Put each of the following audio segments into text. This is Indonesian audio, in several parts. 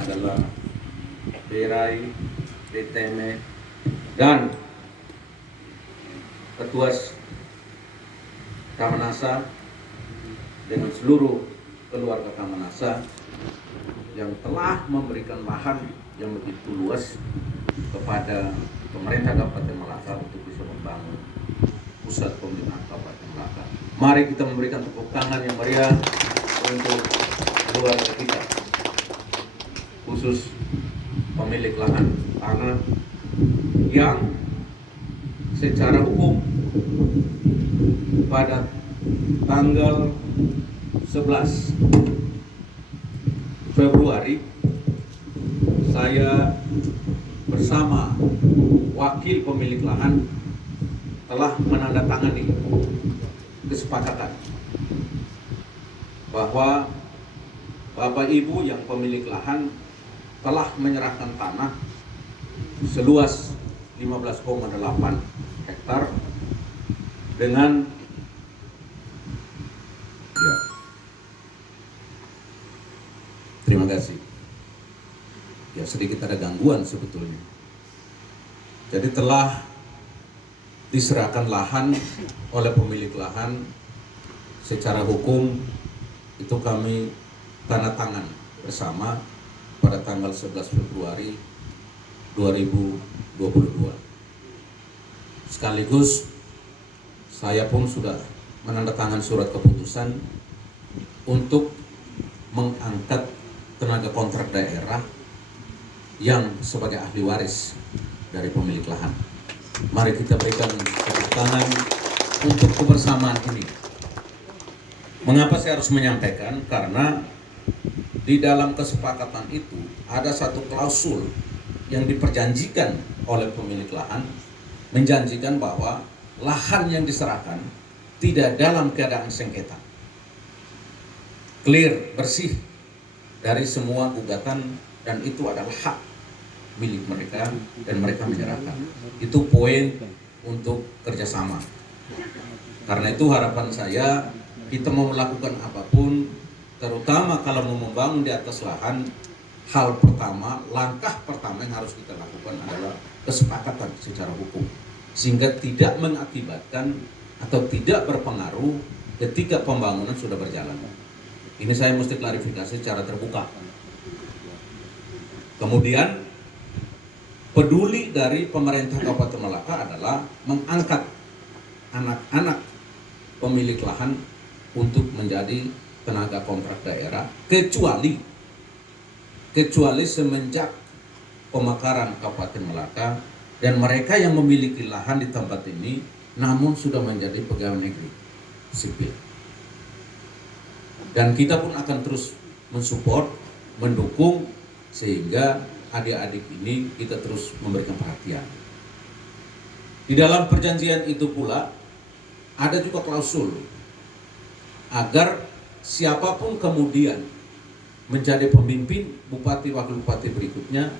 adalah Berai, DTM, dan Ketua Kamanasa dengan seluruh keluarga Kamanasa yang telah memberikan lahan yang begitu luas kepada pemerintah Kabupaten Malaka untuk bisa membangun pusat pemerintahan Kabupaten Malaka. Mari kita memberikan tepuk tangan yang meriah untuk keluarga kita, khusus pemilik lahan tanah yang secara hukum pada tanggal 11 Februari saya bersama wakil pemilik lahan telah menandatangani kesepakatan bahwa Bapak Ibu yang pemilik lahan telah menyerahkan tanah seluas 15,8 hektar dengan terima kasih. Ya, sedikit ada gangguan sebetulnya. Jadi telah diserahkan lahan oleh pemilik lahan secara hukum, itu kami tanda tangan bersama pada tanggal 11 Februari 2022. Sekaligus saya pun sudah menandatangani surat keputusan untuk mengangkat tenaga kontrak daerah yang sebagai ahli waris dari pemilik lahan. Mari kita berikan tepuk tangan untuk kebersamaan ini. Mengapa saya harus menyampaikan? Karena di dalam kesepakatan itu ada satu klausul yang diperjanjikan oleh pemilik lahan, menjanjikan bahwa lahan yang diserahkan tidak dalam keadaan sengketa, clear, bersih dari semua gugatan, dan itu adalah hak milik mereka dan mereka menyerahkan. Itu poin untuk kerjasama. Karena itu harapan saya, kita mau melakukan apapun, terutama kalau mau membangun di atas lahan, hal pertama, langkah pertama yang harus kita lakukan adalah kesepakatan secara hukum, sehingga tidak mengakibatkan atau tidak berpengaruh ketika pembangunan sudah berjalan. Ini saya mesti klarifikasi secara terbuka. Kemudian peduli dari pemerintah Kabupaten Malaka adalah mengangkat anak-anak pemilik lahan untuk menjadi tenaga kontrak daerah, kecuali semenjak pemekaran Kabupaten Malaka dan mereka yang memiliki lahan di tempat ini namun sudah menjadi pegawai negeri sipil. Dan kita pun akan terus mensupport, mendukung, sehingga adik-adik ini kita terus memberikan perhatian. Di dalam perjanjian itu pula ada juga klausul agar siapapun kemudian menjadi pemimpin bupati wakil bupati berikutnya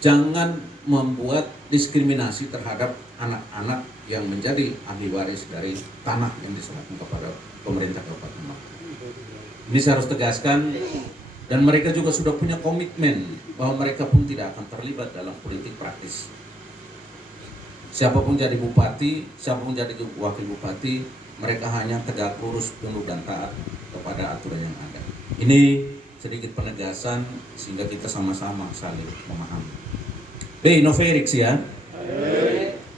jangan membuat diskriminasi terhadap anak-anak yang menjadi ahli waris dari tanah yang diserahkan kepada pemerintah Kabupaten Malaka. Ini saya harus tegaskan, dan mereka juga sudah punya komitmen bahwa mereka pun tidak akan terlibat dalam politik praktis. Siapapun jadi bupati, siapapun jadi wakil bupati, mereka hanya tegak lurus, tunduk dan taat kepada aturan yang ada. Ini sedikit penegasan sehingga kita sama-sama saling memahami. Be noferik ya.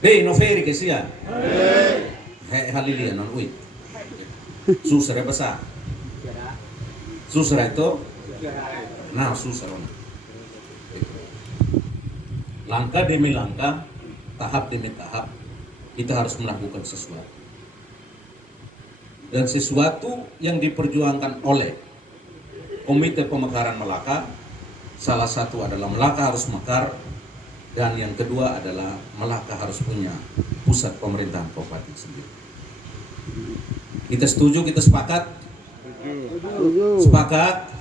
Be noferik ya. Halilia non uit. Susah besar. Susah itu. Nah, susah. Langkah demi langkah, tahap demi tahap, kita harus melakukan sesuatu. Dan sesuatu yang diperjuangkan oleh Komite Pemekaran Malaka, salah satu adalah Malaka harus mekar, dan yang kedua adalah Malaka harus punya pusat pemerintahan kabupaten sendiri. Kita setuju, kita sepakat? Sepakat?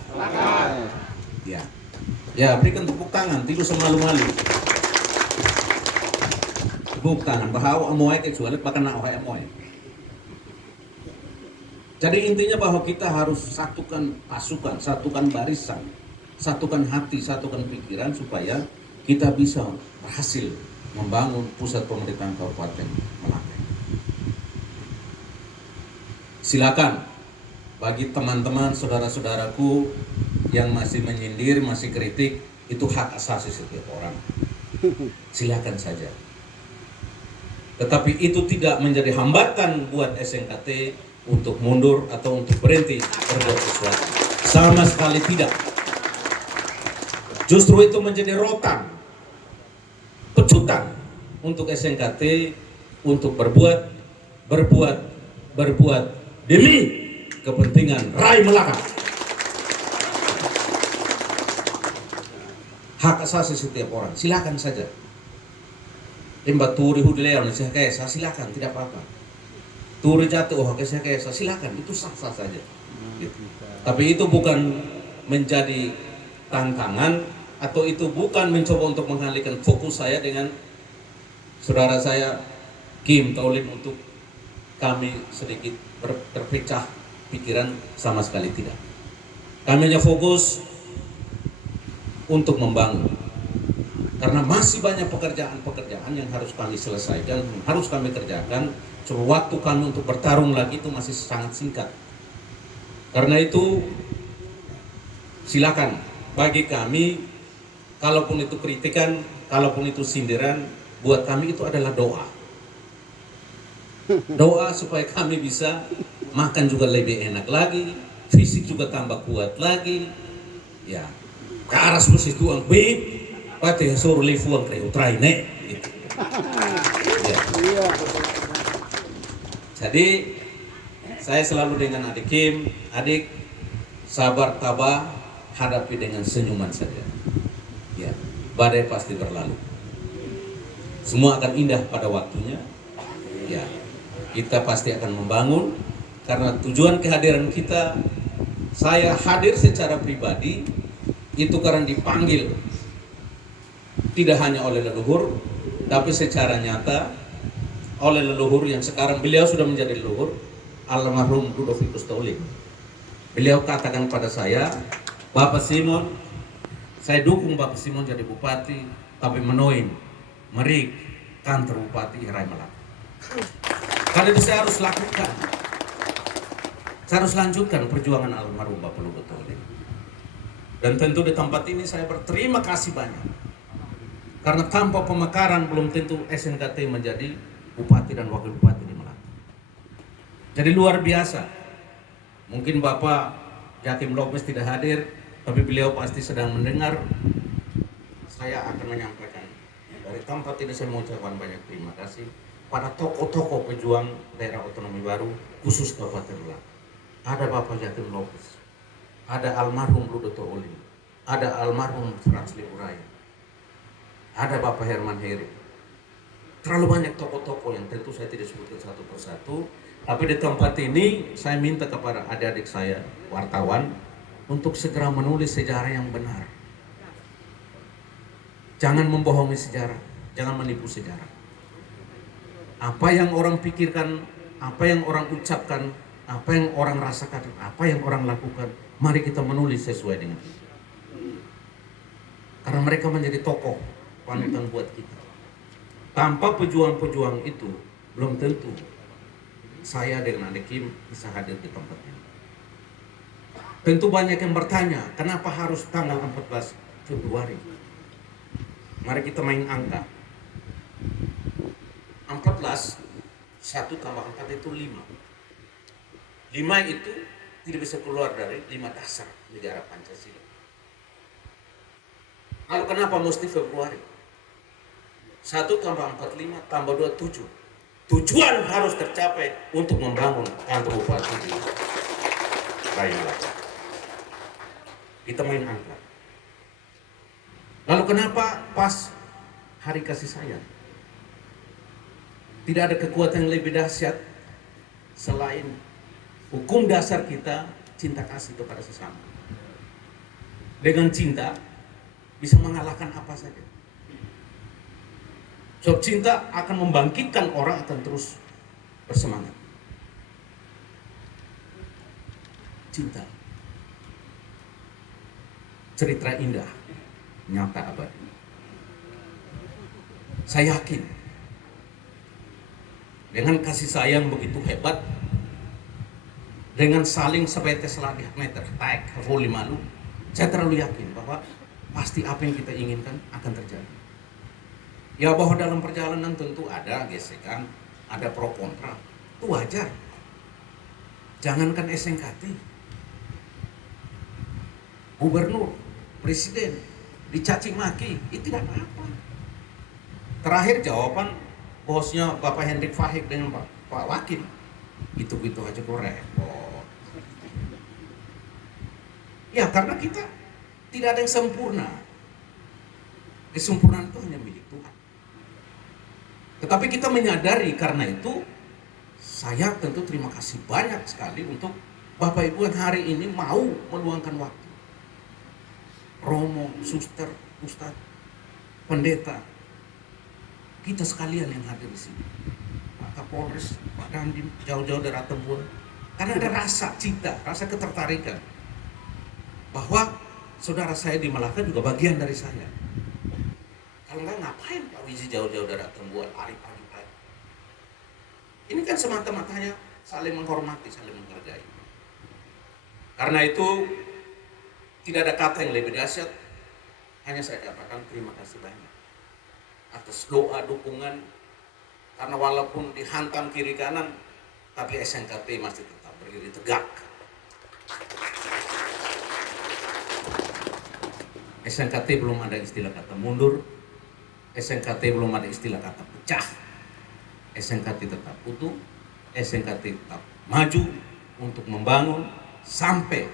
Ya. Ya, berikan tepuk tangan, tidak usah malu-malu. Tepuk tangan, bahwa amoy kecuali pakai nak amoy. Jadi intinya bahwa kita harus satukan pasukan, satukan barisan satukan hati, satukan pikiran supaya kita bisa berhasil membangun pusat pemerintahan Kabupaten Melaka. Silakan bagi teman-teman, saudara-saudaraku yang masih menyindir, masih kritik, itu hak asasi setiap orang. Silakan saja. Tetapi itu tidak menjadi hambatan buat SNKT untuk mundur atau untuk berhenti berbuat sesuatu. Sama sekali tidak. Justru itu menjadi rotan, pecutan untuk SNKT untuk berbuat demi kepentingan rakyat Melaka. Hak asasi setiap orang, silakan saja. Imba turi hudleon saya kaisa, silakan, tidak apa-apa. Turi jatuh oh saya kaisa, silakan, itu sah-sah saja. Gitu. Tapi itu bukan menjadi tantangan atau itu bukan mencoba untuk mengalihkan fokus saya dengan saudara saya Kim Taulim untuk kami sedikit terpecah pikiran, sama sekali tidak. Kami hanya fokus untuk membangun. Karena masih banyak pekerjaan-pekerjaan yang harus kami selesaikan, harus kami kerjakan. Cuma waktu kami untuk bertarung lagi itu masih sangat singkat. Karena itu silakan bagi kami, kalaupun itu kritikan, kalaupun itu sindiran, buat kami itu adalah doa. Doa supaya kami bisa makan juga lebih enak lagi, fisik juga tambah kuat lagi. Ya, ke arah musuh tuang bib. Pati suruh lifuang kaya utray ne. Gitu. Ya. Jadi saya selalu dengan adik Kim, adik sabar tabah, hadapi dengan senyuman saja. Ya, badai pasti berlalu. Semua akan indah pada waktunya. Ya, kita pasti akan membangun karena tujuan kehadiran kita. Saya hadir secara pribadi itu karena dipanggil. Tidak hanya oleh leluhur, tapi secara nyata oleh leluhur yang sekarang beliau sudah menjadi leluhur, almarhum Ludovikus Taulim. Beliau katakan pada saya, Bapak Simon, saya dukung Bapak Simon jadi bupati, tapi menoin, merik kantor bupati Raja Melaka. Karena itu saya harus lakukan. Saya harus lanjutkan perjuangan almarhum Bapak Ludovikus Taulim. Dan tentu di tempat ini saya berterima kasih banyak. Karena tanpa pemekaran belum tentu SNKT menjadi bupati dan wakil bupati di Melaka. Jadi luar biasa. Mungkin Bapak Yatim Lopez tidak hadir, tapi beliau pasti sedang mendengar. Saya akan menyampaikan dari tempat ini, saya mengucapkan banyak terima kasih pada tokoh-tokoh pejuang daerah otonomi baru khusus Kabupaten Melaka. Ada Bapak Yatim Lopez, ada almarhum Ludovikus Taulim, ada almarhum Frans Liburaya, ada Bapak Herman Heri. Terlalu banyak tokoh-tokoh yang tentu saya tidak sebutkan satu persatu. Tapi di tempat ini saya minta kepada adik-adik saya, wartawan, untuk segera menulis sejarah yang benar. Jangan membohongi sejarah, jangan menipu sejarah. Apa yang orang pikirkan, apa yang orang ucapkan, apa yang orang rasakan, apa yang orang lakukan, mari kita menulis sesuai dengan itu. Karena mereka menjadi tokoh panutan buat kita. Tanpa pejuang-pejuang itu, belum tentu saya dengan adik Kim bisa hadir di tempat ini. Tentu banyak yang bertanya, kenapa harus tanggal 14 Februari? Mari kita main angka. 14, 1 tambah 4 itu 5. 5 itu tidak bisa keluar dari 5 dasar negara Pancasila. Lalu kenapa mesti Februari? 1 tambah 4, 5, tambah 2, 7. Tujuan harus tercapai untuk membangun kantor bupati di Raja Melaka. Kita main angka. Lalu kenapa pas hari kasih sayang? Tidak ada kekuatan yang lebih dahsyat selain hukum dasar kita, cinta kasih kepada sesama. Dengan cinta bisa mengalahkan apa saja. Sebab cinta akan membangkitkan orang, akan terus bersemangat. Cinta. cerita indah, nyata abadi. Saya yakin dengan kasih sayang begitu hebat, dengan saling sebetes lagi meter taek voli malu, saya terlalu yakin bahwa pasti apa yang kita inginkan akan terjadi. Ya bahwa dalam perjalanan tentu ada gesekan, ada pro kontra, itu wajar. Jangankan SNKT, gubernur, presiden dicaci maki, itu tidak apa-apa. Terakhir jawaban bosnya Bapak Hendrik Fahik dengan Pak Wakil, itu aja kok repot. Ya karena kita tidak ada yang sempurna. Kesempurnaan itu hanya milik Tuhan. Tetapi kita menyadari, karena itu saya tentu terima kasih banyak sekali untuk Bapak Ibu yang hari ini mau meluangkan waktu. Romo, suster, ustadz, pendeta, kita sekalian yang hadir di sini. Pak Kapolres, Pak Dandim, jauh-jauh dari Atembun. Karena ada rasa cinta, rasa ketertarikan bahwa saudara saya di Malaka juga bagian dari saya. Kalau enggak, ngapain Pak Wizi jauh-jauh dari Atembun, hari pagi-pagi? Ini kan semata-matanya saling menghormati, saling menghargai. Karena itu tidak ada kata yang lebih dahsyat, hanya saya katakan terima kasih banyak atas doa dukungan, karena walaupun dihantam kiri kanan, tapi SNKT masih tetap berdiri tegak. SNKT belum ada istilah kata mundur, SNKT belum ada istilah kata pecah. SNKT tetap utuh, SNKT tetap maju untuk membangun sampai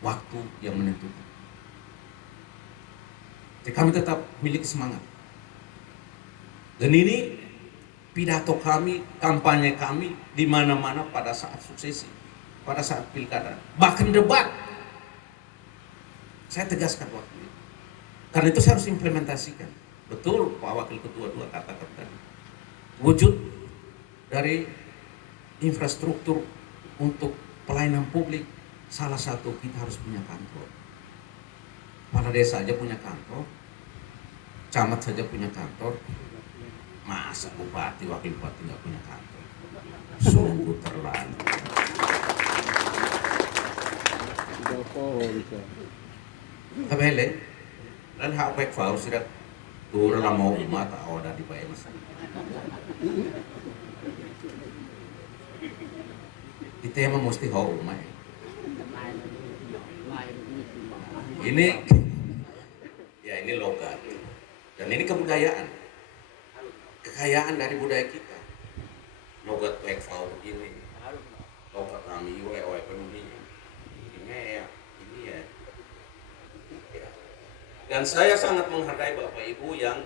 waktu yang menentukan. Jadi kami tetap milik semangat. Dan ini pidato kami, kampanye kami di mana-mana pada saat suksesi, pada saat pilkada, bahkan debat. Saya tegaskan waktu itu. Karena itu saya harus implementasikan. Betul Pak Wakil Ketua 2 katakan tadi. Wujud dari infrastruktur untuk pelayanan publik, salah satu kita harus punya kantor. Pada desa aja punya kantor, camat saja punya kantor, masa bupati, wakil bupati nggak punya kantor? Sungguh terlalu. Kabele, dan hak baik fau sudah turun lah mau umat atau ada di bayar masa. Itu emang mesti hau rumah. Ini ya ini logat dan ini kebudayaan, kekayaan dari budaya kita. Logat baik fau begini, logat kami wae penuni ini ya. Dan saya sangat menghargai Bapak Ibu yang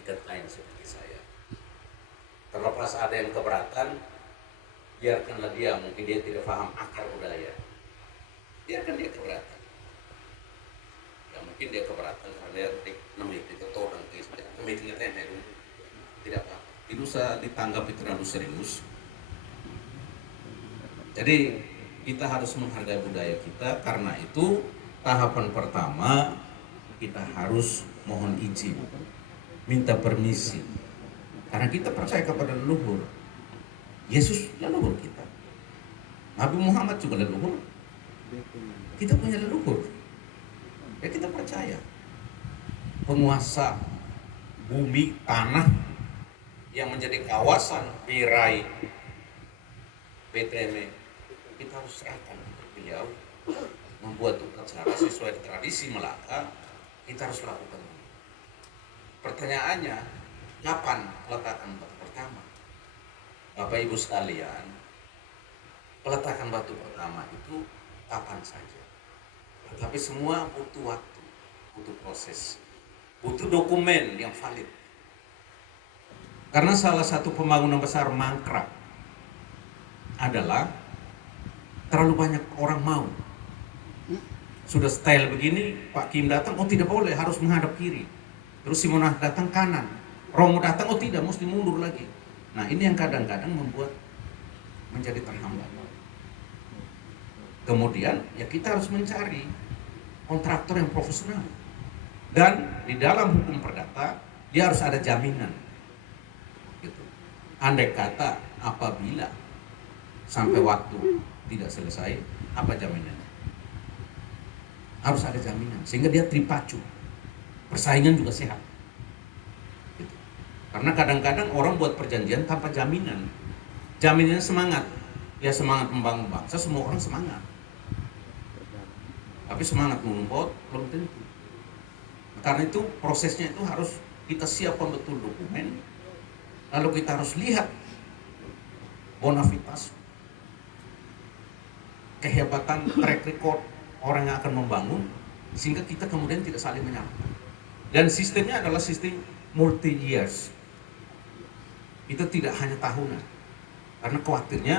ikat kain seperti saya. Terlepas ada yang keberatan, biarkanlah dia, mungkin dia tidak paham akar budaya, biarkan dia keberatan. Ya mungkin dia keberatan karena dia namanya itu orang meetingnya tener, tidak apa, itu bisa ditanggapi terlalu serius. Jadi kita harus menghargai budaya kita. Karena itu tahapan pertama kita harus mohon izin, minta permisi, karena kita percaya kepada leluhur. Yesus leluhur kita, Nabi Muhammad juga leluhur, kita punya leluhur. Ya kita percaya penguasa bumi tanah yang menjadi kawasan Birai BTM, kita harus serahkan untuk beliau membuat upacara sesuai tradisi Melaka. Kita harus lakukan. Pertanyaannya, kapan peletakan batu pertama? Bapak Ibu sekalian, peletakan batu pertama itu kapan saja. Tetapi semua butuh waktu, butuh proses, butuh dokumen yang valid. Karena salah satu pembangunan besar mangkrak adalah terlalu banyak orang mau. Sudah style begini, Pak Kim datang, oh tidak boleh, harus menghadap kiri. Terus Simonah datang kanan, Romo datang, oh tidak, mesti mundur lagi. Nah ini yang kadang-kadang membuat menjadi terhambat. Kemudian ya kita harus mencari kontraktor yang profesional. Dan di dalam hukum perdata dia harus ada jaminan. Gitu. Andai kata apabila sampai waktu tidak selesai, apa jaminannya? Harus ada jaminan sehingga dia terpacu. Persaingan juga sehat. Gitu. Karena kadang-kadang orang buat perjanjian tanpa jaminan. Jaminannya semangat. Ya semangat membangun bangsa, semua orang semangat. Tapi semangat menumpuk belum tentu. Karena itu prosesnya itu harus kita siapkan betul dokumen, lalu kita harus lihat bonavitas, kehebatan, track record orang yang akan membangun, sehingga kita kemudian tidak saling menyalahkan. Dan sistemnya adalah sistem multi years. Itu tidak hanya tahunan, karena khawatirnya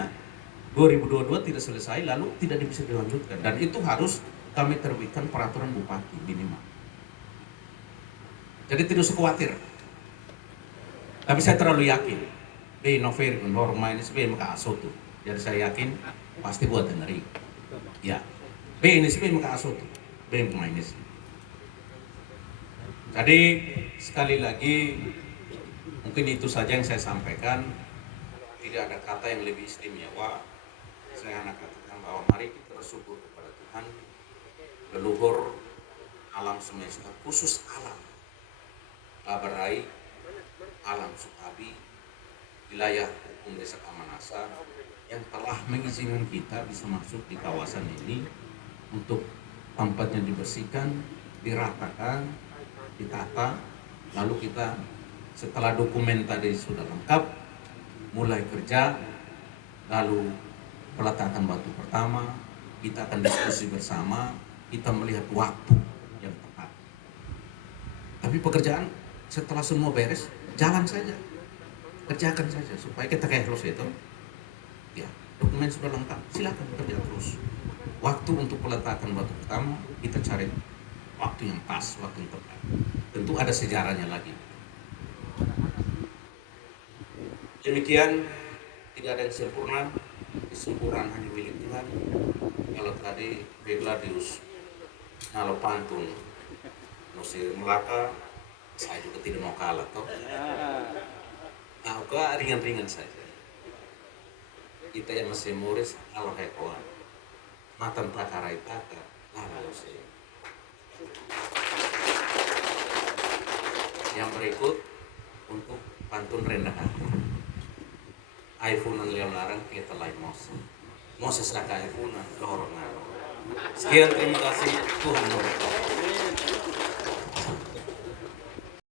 2022 tidak selesai lalu tidak bisa dilanjutkan, dan itu harus kami terbitkan peraturan bupati minimal. Jadi tidak usah khawatir. Tapi saya terlalu yakin. Be nover norma ini sebenarnya maka asotu. Jadi saya yakin pasti buat dengerin. Ya. Be ini sebenarnya maka asotu. Be pemain ini. Jadi sekali lagi mungkin itu saja yang saya sampaikan. Tidak ada kata yang lebih istimewa. Saya akan katakan bahwa mari kita bersyukur kepada Tuhan, leluhur alam semesta, khusus alam Baberai, alam Sukabi, wilayah hukum Desa Kamanasa yang telah mengizinkan kita bisa masuk di kawasan ini untuk tempatnya dibersihkan, diratakan, ditata, lalu kita setelah dokumen tadi sudah lengkap, mulai kerja, lalu peletakan batu pertama, kita akan diskusi bersama, kita melihat waktu yang tepat. Tapi pekerjaan setelah semua beres, jalan saja, kerjakan saja supaya kita kayak terus itu. Ya, dokumen sudah lengkap, silakan kerja terus. Waktu untuk peletakan batu pertama, kita cari waktu yang pas, waktu yang tepat. Tentu ada sejarahnya lagi. Demikian, tidak ada yang sempurna, kesempurnaan hanya milik Tuhan. Kalau tadi Begladius kalau pantun Nusir Melaka, saya juga tidak mau kalah toh. Nah, kok ringan-ringan saja. Kita yang masih murid, kalau hekoan, matan takarai taka, lalu sih. Yang berikut untuk pantun rendah hati. iPhone yang larang kita lain Moses. Moses raka iPhone lorong. Sekian, terima kasih, Tuhan memberkati.